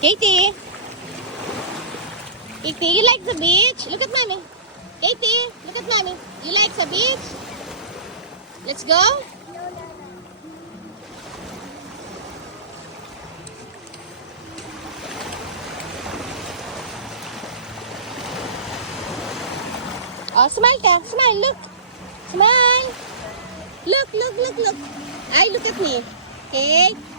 Katie. Katie, you like the beach? Look at mommy. Katie, look at mommy. You like the beach? Let's go. Oh, smile ka. Smile, look. Smile. Look. Ay, look at me. Okay?